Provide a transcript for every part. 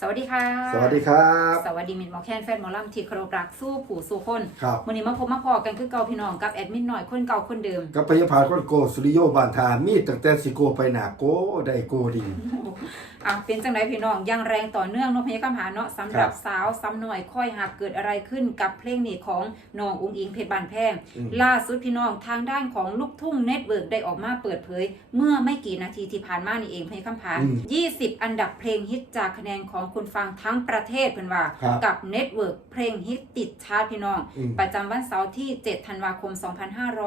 สวัสดีค่ะ สวัสดีครับ สวัสดีมินหมอแคนแฟนหมอลำที่เคารพรักสู้ผู้สู้คนครับวันนี้มาพบมาพอกันคือเก่าพี่น้องกับแอดมินหน่อยคนเก่าคนเดิม กับพยาพาคนโกสุริโยบานทามีตั้งแต่สิโกไปหนาโกได้โกดีอะเป็นจังไรพี่น้องยังแรงต่อเนื่องเนาะพยากรรมหาเนาะสำหรับครับสาวซ้ำหน่อยค่อยหากเกิดอะไรขึ้นกับเพลงนี้ของน้องอุ้งอิงเพชรบานแพงอืมล่าสุดพี่น้องทางด้านของลูกทุ่งเน็ตเวิร์กได้ออกมาเปิดเผย เมื่อไม่กี่นาทีที่ผ่านมานี่เองพยากรรมผานอืม20 อันดับเพลงฮิตจากคะแนนของคุณฟังทั้งประเทศเพิ่นว่า ครับกับเน็ตเวิร์กเพลงฮิตติดชาร์ตพี่น้อง อืมประจำวันเสาร์ที่ 7 ธันวาคม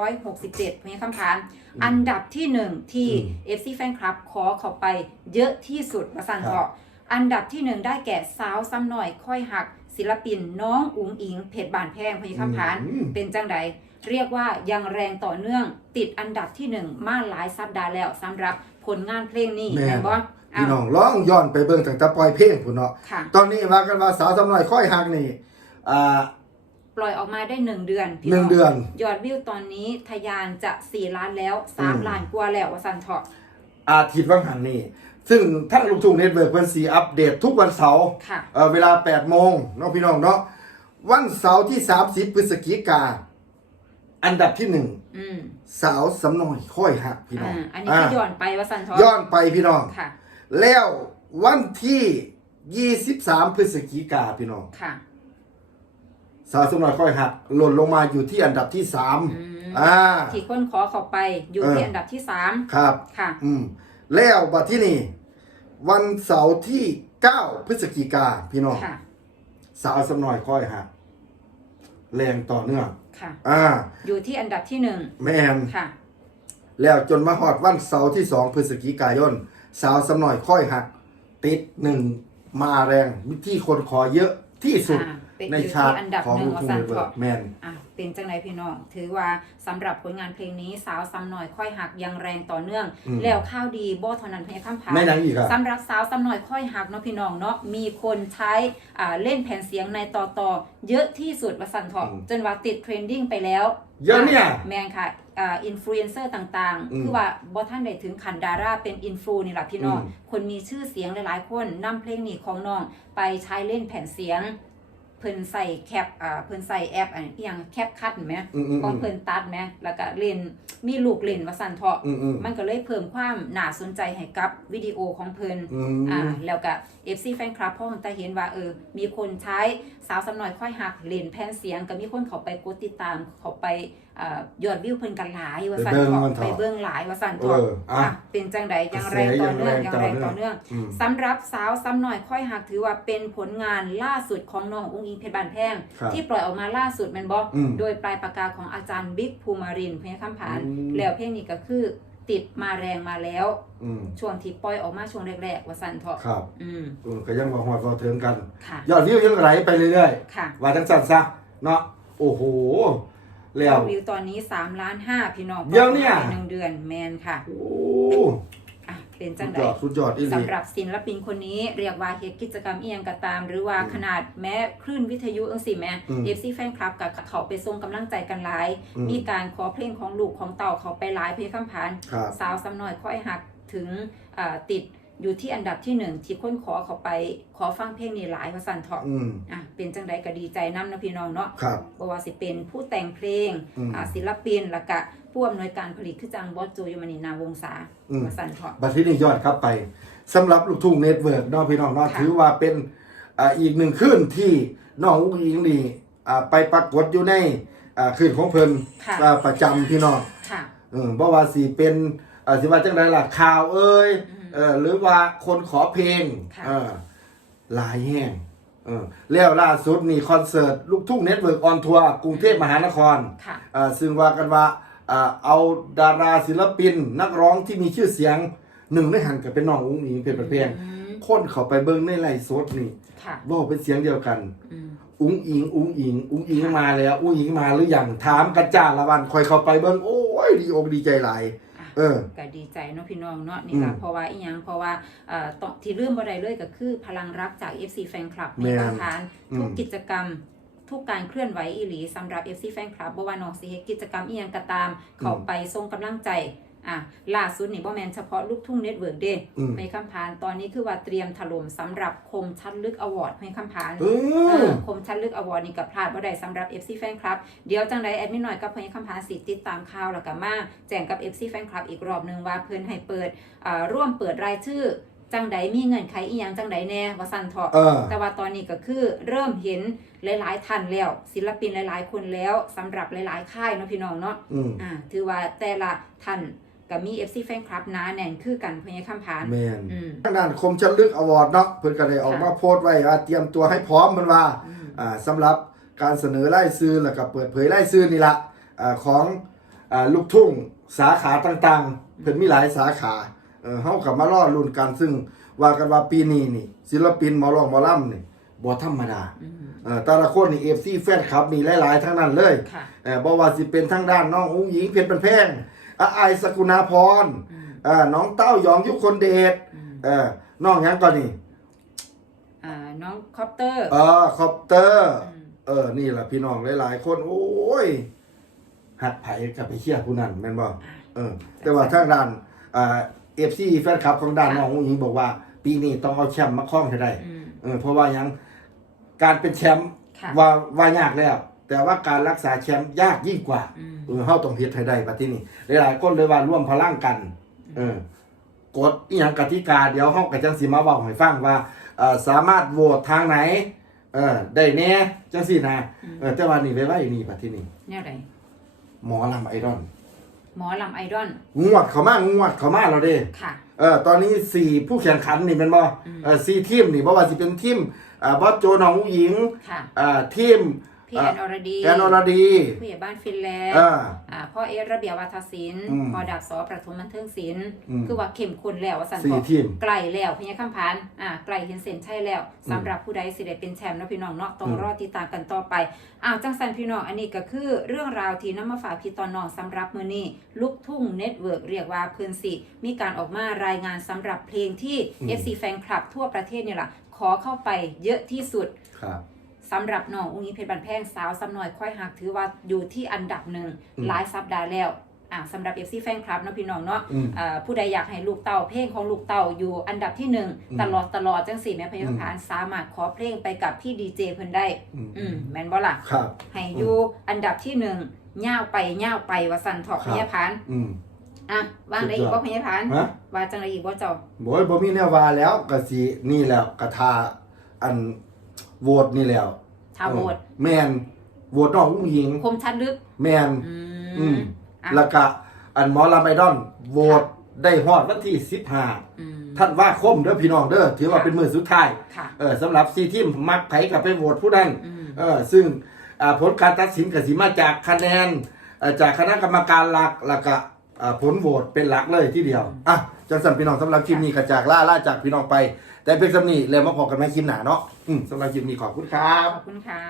2567พยากรรมผานอืมอันดับที่หนึ่งที่อืม FC Fan Club ขอเข้าไปเยอะที่สุดประสันครับเถาะอันดับที่หนึ่งได้แก่สาวซ้ำหน่อยค่อยหัก ศิลปินน้องอุ๋งอิง เพชรบานแพงพยคำพาน อืม เป็นจังใดเรียกว่ายังแรงต่อเนื่องติดอันดับที่หนึ่งมาหลายสัปดาห์แล้วสำหรับผลงานเพลงนี้แม่แม่นบ่ พี่น้องร้องย้อนไปเบิ่งตั้งแต่ปล่อยเพลงพุ่นเนาะค่ะ ตอนนี้ว่ากันว่าสาวสำน้อยค่อยหักนี่อ่า ปล่อยออกมาได้หนึ่งเดือนพี่หนึ่งเดือน ยอดวิวตอนนี้ทะยานจะ4ล้านแล้วอืม3ล้านกว่าแล้ววสันเถาะอาทิตย์วังหันนี่ ซึ่งทั้งลูกทุ่งเน็ตเวิร์กเพิ่นสีอัปเดตทุกวันเสาร์ค่ะ เอ่อเวลา8โมงเนาะพี่น้องเนาะวันเสาร์ที่ 30พฤศจิกาอันดับที่หนึ่งอืมสาวสำน้อยค่อยหักพี่น้องอ่าอันนี้ก็ย้อนไปวสันเถาะย้อนไปพี่น้อง ค่ะ แล้ววันที่ 23 พฤศจิกาพี่น้องค่ะ สาวสมน้อยค่อยหักหล่นลงมาอยู่ที่อันดับที่อืม3อ่าที่คนขอเข้าไปอยู่เออที่อันดับที่สามครับ ค่ะ อืม แล้วบัดที่นี่ วันเสาร์ที่ 9 พฤศจิกาพี่น้องค่ะสาวสมน้อยค่อยหักแรงต่อเนื่องค่ะ อ่า อยู่ที่อันดับที่หนึ่งแมนค่ะ แล้วจนมาหอดวันเสาร์ที่2พฤศจิกายน สาวสมน้อยค่อยหัก ติดหนึ่งมาแรงที่คนขอเยอะที่สุดอ่าเป็นในอยู่ชาที่ติอันดับของหนึ่ลูงกวทุ่งสันเน็ตเวิเถาะร์กแมนอะเป็นจังไรพี่น้อง ถือว่าสำหรับผลงานเพลงนี้สาวซ้ำหน่อยค่อยหักยังแรงต่อเนื่องอืมแล้วข้าวดีบ่เท่านั้นเพียงคำพาไม่นังอีกอะสำหรับสาวซ้ำหน่อยค่อยหักเนาะพี่น้องเนาะมีคนใช้อ่าเล่นแผ่นเสียงในต่อต่อเยอะที่สุดวสันเถาะอืมจนว่าติดเทรนดิ้งไปแล้ว เยอะเนี่ยแมนค่ะ อ่าอินฟลูเอนเซอร์ต่างอืมๆคือว่าบอท่านได้ถึงขันดาราเป็นอินฟลูนี่แหละพี่น้องอืมคนมีชื่อเสียงหลายๆ คนนำเพลงนี้ของน้องไปใช้เล่นแผ่นเสียง เพิ่นใส่แคปอ่าเพิ่นใส่แอปอันอหย่างแคปคัดไหมอืมอืมของเพิ่นตัดไหมแล้วก็เล่นมีลูกเล่นว่าสั่นเถาะอืมอืมมันก็เลยเพิ่มความน่าสนใจให้กับวิดีโอของเพิ่นอืมอ่าแล้วก็ FC แฟนคลับพ่อของตาเห็นว่าเออ มีคนใช้สาวสำหน่อยค่อยหักเล่นแผ่นเสียง ก็มีคนเขาไปกดติดตามเขาไปอ่า ยอดวิวเพิ่นกันหลายว่าสั่นไปเบิ่งเถาะมันเถาะไปเบิ่งหลายว่าสั่นเอเถาะออะอะเป็นจังใดยังแรงต่อเนื่องกระแสยัยังงแรแรงงต่ต่ออเนื่เนื่อองงอืมสำหรับสาวซ้ำหน่อยค่อยหักถือว่าเป็นผลงานล่าสุดของน้องอุ้งอิงเพชรบานแพงครับที่ปล่อยออกมาล่าสุดแมันบอกอืมโดยปลายปากกาของอาจารย์บิ๊กภูมารินทร์เพญคำผานอืมแล้วเพลงนี้ก็คือติดมาแรงมาแล้วอืมช่วงที่ปล่อยออกมาช่วงแรกๆว่าสันเถาะครับ อืมเออก็ยังมาหอดเราเทิงกันค่ะยอดวิวยังไหลไปเรื่อยค่ะๆว่าทั้งสั้นซะเนาะโอ้โห แล้ววิวตอนนี้3ล้าน5พี่น้องเดี๋ยวเนี่ย หนึ่งเดือนแมนค่ะโอ้อะเป็นสุจังดได ยอดสุดยอดอีหลี สำหรับศิลปินคนนี้เรียกว่าเฮ็ดกิจกรรมเอียงก็ตาม หรือว่าอืมขนาดแม้คลื่นวิทยุจังซี่แหม่อืม FC แฟนคลับกับเขาไปส่งกำลังใจกันหลาย อืมมีการขอเพลงของลูกของเต่าเขาไปหลายเพลงคำพานครับสาวสำน้อยค่อยหักถึงอ่าติด อยู่ที่อันดับที่หนึ่งที่คนขอเขาไป ขอฟังเพลงนี้หลายว่าสั่นเถาะอืม อะเป็นจังใดก็ดีใจน้ำนะพี่น้องเนาะครับ บ่ว่าสิเป็นผู้แต่งเพลงอืม อ่าศิลปินแล้วก็ผู้อำนวยการผลิตคือจังบอสโจยมนีนาวงศาอืมว่าสั่นเถาะบัดที่นี่ยอดครับไปสำหรับลูกทุ่งเน็ตเวิร์กเนาะพี่น้องเนาะค่ะ ถือว่าเป็นอ่าอีกหนึ่งคลื่นที่น้องอุ้งอิงนี่อ่าไปปรากฏอยู่ในอ่าคลื่นของเพิ่นค่ะอ่าประจำพี่น้องค่ะ เออบ่ว่าสิเป็น อ่าสิว่าจังไดล่ะข่าวเอ้ยอืมเออหรือว่าคนขอเพลงค่ะเออหลายแห่งเออแล้วล่าสุดนี่คอนเสิร์ตลูกทุ่งเน็ตเวิร์กออนทัวร์กรุงเทพมหานครค่ะอ่าซึ่งว่ากันว่าอ่าเอาดาราศิลปินนักร้องที่มีชื่อเสียงหนึ่งในหันกับเป็นน้องอุ้งอิงเป็นประเพงอืมคนเขาไปเบิ่งในไลฟ์สดนี่ค่ะเว่าเป็นเสียงเดียวกันอืมอุ้งอิง อุ้งอิง อุ้งอิงมาแล้ว อุ้งอิงมาหรือยังถามกันจ้าละวันคอยเข้าไปเบิ่งโอ้ยดีอกดีใจหลายอะ เออ ก็ดีใจเนาะพี่น้องเนาะนี่ละอืมเพราะว่าอีหยังเพราะว่าเอ่อต้องที่ลืมบ่ได้เลยก็คือพลังรักจาก FC Fan Club แม่มีนบางทานอืม ทุกกิจกรรม ทุกการเคลื่อนไหวอีหลีสำหรับ FC Fan Club บ่ว่าน้องสิเฮ็ดกิจกรรมอีหยังก็ตาม เข้าไปส่งกำลังใจ อะล่าสุดนี่บ่แมนเฉพาะลูกทุ่งเน็ตเวิร์กเด้อืมเพลงคำพานตอนนี้คือว่าเตรียมถล่มสำหรับคมชัดลึกอวอร์ดเพลงคำพานเอเอออคมชัดลึกอวอร์ดนี่กับพลาดบ่ได้สำหรับ FC แฟนคลับ เดี๋ยวจังไดแอดมินหน่อยกับเพลงคำพานสิติดตามข่าวแล้วก็มาแจ้งกับ FC แฟนคลับอีกรอบหนึงว่าเพิ่นให้เปิดอ่าร่วมเปิดรายชื่อจังใดมีเงื่อนไขอีหยังจังใดแน่ว่าซั่นเถาะเออแต่ว่าตอนนี้ก็คือเริ่มเห็นหลาย ๆท่านแล้ว ศิลปินหลาย ๆ คนแล้วสำหรับหลาย ๆ ค่ายเนาะพี่น้องเนาะอืมอ่าถือว่าแต่ละท่าน ก็มี FC แฟนคลับหนาแน่นคือกันพญาคำผานแมนอืม ทางด้านคมชันลึกอวอร์ดเนาะเพิ่นก็ได้ออกมาโพสต์ไว้ว่าเตรียมตัวให้พร้อมเพิ่นว่าอืม อ่าสำหรับการเสนอรายชื่อแล้วก็เปิดเผยรายชื่อนี่ละอ่าของอ่าลูกทุ่งสาขาต่างๆเพิ่นมีหลายสาขาเออเฮากับมารอลุ้นกันซึ่งว่ากันว่าปีนี้นี่ ศิลปินหมอร้องหมอลำนี่บ่ธรรมดาอืมเออแต่ละคนนี่ FC แฟนคลับมีหลายๆทั้งนั้นเลย ค่ะ เออบ่ว่าสิเป็นทางด้านน้องอุ้งหญิงเพชรเป็นแพงอา ไอายสกุณาพรอืมเออน้องเต้ายองยุคนเดชอืมเออน้องหยังก่อนนี่อ่าน้องคอปเตอร์เออคอปเตอร์มเออ นี่แหละพี่น้องหลาย ๆ คนโอ้ยหักไผ่กับไปเชียร์ผู้นั้นแม่นบ่เออ แต่ว่าทางด้านอ่าเอฟซีแฟนคลับของด้านน้องอุ้งอิงบอกว่า ปีนี้ต้องเอาแชมป์มาคล้องให้ได้อืมเออเพราะว่าหยังการเป็นแชมป์ค่ะว่าว่ายากแล้ว แต่ว่าการรักษาแชมป์ยากยิ่งกว่าอืมเออเฮาต้องเฮ็ดให้ได้บัดที่นี่หลายๆคนเลยว่าร่วมพลังกัน เออกฎอีหยังกติกาเดี๋ยวเฮาก็จังสิมาเว้าให้ฟังว่าเอ่อสามารถโหวตทางไหน เออได้แน่จังซี่นะเออแต่ว่านี่ไว้ไว้นี่บัดที่นี่แนวใดหมอลำไอดอลหมอลำไอดอลงวดเขามางวดเขามาแล้วเด้ค่ะเออตอนนี้สี่ผู้แข่งขันนี่เป็นบ่อืมเออสี่ทีมนี่บ่ว่าสิเป็นทีมอ่าบอสโจน้องผู้หญิงค่ะอ่าทีม พี่แอนอรดีแอนอรดีผู้ใหญ่บ้านฟินแลนด์อ่าอ่าพ่อเอสระเบียบวัฒศิลป์อืมพอดาบสอประถมบันเทิงศิลป์อืมคือว่าเข้มข้นแล้วว่าสันสี่พอทีมไกลแล้วพญาคำพานอ่าไกลเห็นเส้นใช่แล้วสำหรับผู้ใดสิได้เป็นแชมป์เนาะพี่น้องเนาะต้องอืมรอติดตามกันต่อไปอ้าวจังสันพี่น้องอันนี้ก็คือเรื่องราวที่นำมาฝากพี่ตอนน้องสำหรับมื้อนี้ลูกทุ่งเน็ตเวิร์กเรียกว่าเพื่อนสิมีการออกมารายงานสำหรับเพลงที่ FC แฟนคลับทั่วประเทศนี่แหละขอเข้าไปเยอะที่สุดครับ สำหรับน้องอุ้งอิงเพชรบันแพงสาวสำน้อยค่อยหักถือว่าอยู่ที่อันดับหนึ่งอืมหลายสัปดาห์แล้วอ่าสำหรับ FC แฟนคลับเนาะพี่น้องเนาะอืมอ่าผู้ใดอยากให้ลูกเต่าเพลงของลูกเต่าอยู่อันดับที่หนึ่งอืมตลอดตลอดจังสี่แม่พยาอืมพานสามารถขอเพลงไปกับพี่ดีเจเพิ่นได้ อืมอืมแม่นบ่ล่ะครับให้อยู่อันดับที่หนึ่งย่าวไปย่าวไปว่าสั่นเถาะคพรับยาพานอืมอะวางได้อีกสุดยอดบ่พยาพานฮะว่าจังไดอีกบ่เจ้าบ่ยบ่มีแนวว่าแล้วก็สินี่แล้วกระทาอัน โหวตนี่แล้วทาโหวตเออแม่นโหวตน้องผู้หญิง คมชัดลึก แม่นอือืมมอะ แล้วก็อันหมอลำไอดอลโหวตได้ฮอดวันที่15อืมท่านว่าคมเด้อพี่น้องเด้อถือว่าเป็นมือสุดท้าย ค่ะ เออสำหรับซีทีมมักไผกับไปโหวตผู้นั้นอืม เออซึ่งอ่าผลการตัดสินก็สิมาจากคะแนนเอ่อจากคณะกรรมการหลักแล้วก็อ่าผลโหวตเป็นหลักเลยที่เดียวอะจังสันพี่น้องสำหรับคลิปนี้ก็จากล่าล่าจากพี่น้องไป แต่เป็นสำนีแล้วมาพอกันไหมคลิปหนาเนาะอืมสำหรับคลิปนี้ขอบคุณครับ ขอบคุณค่ะ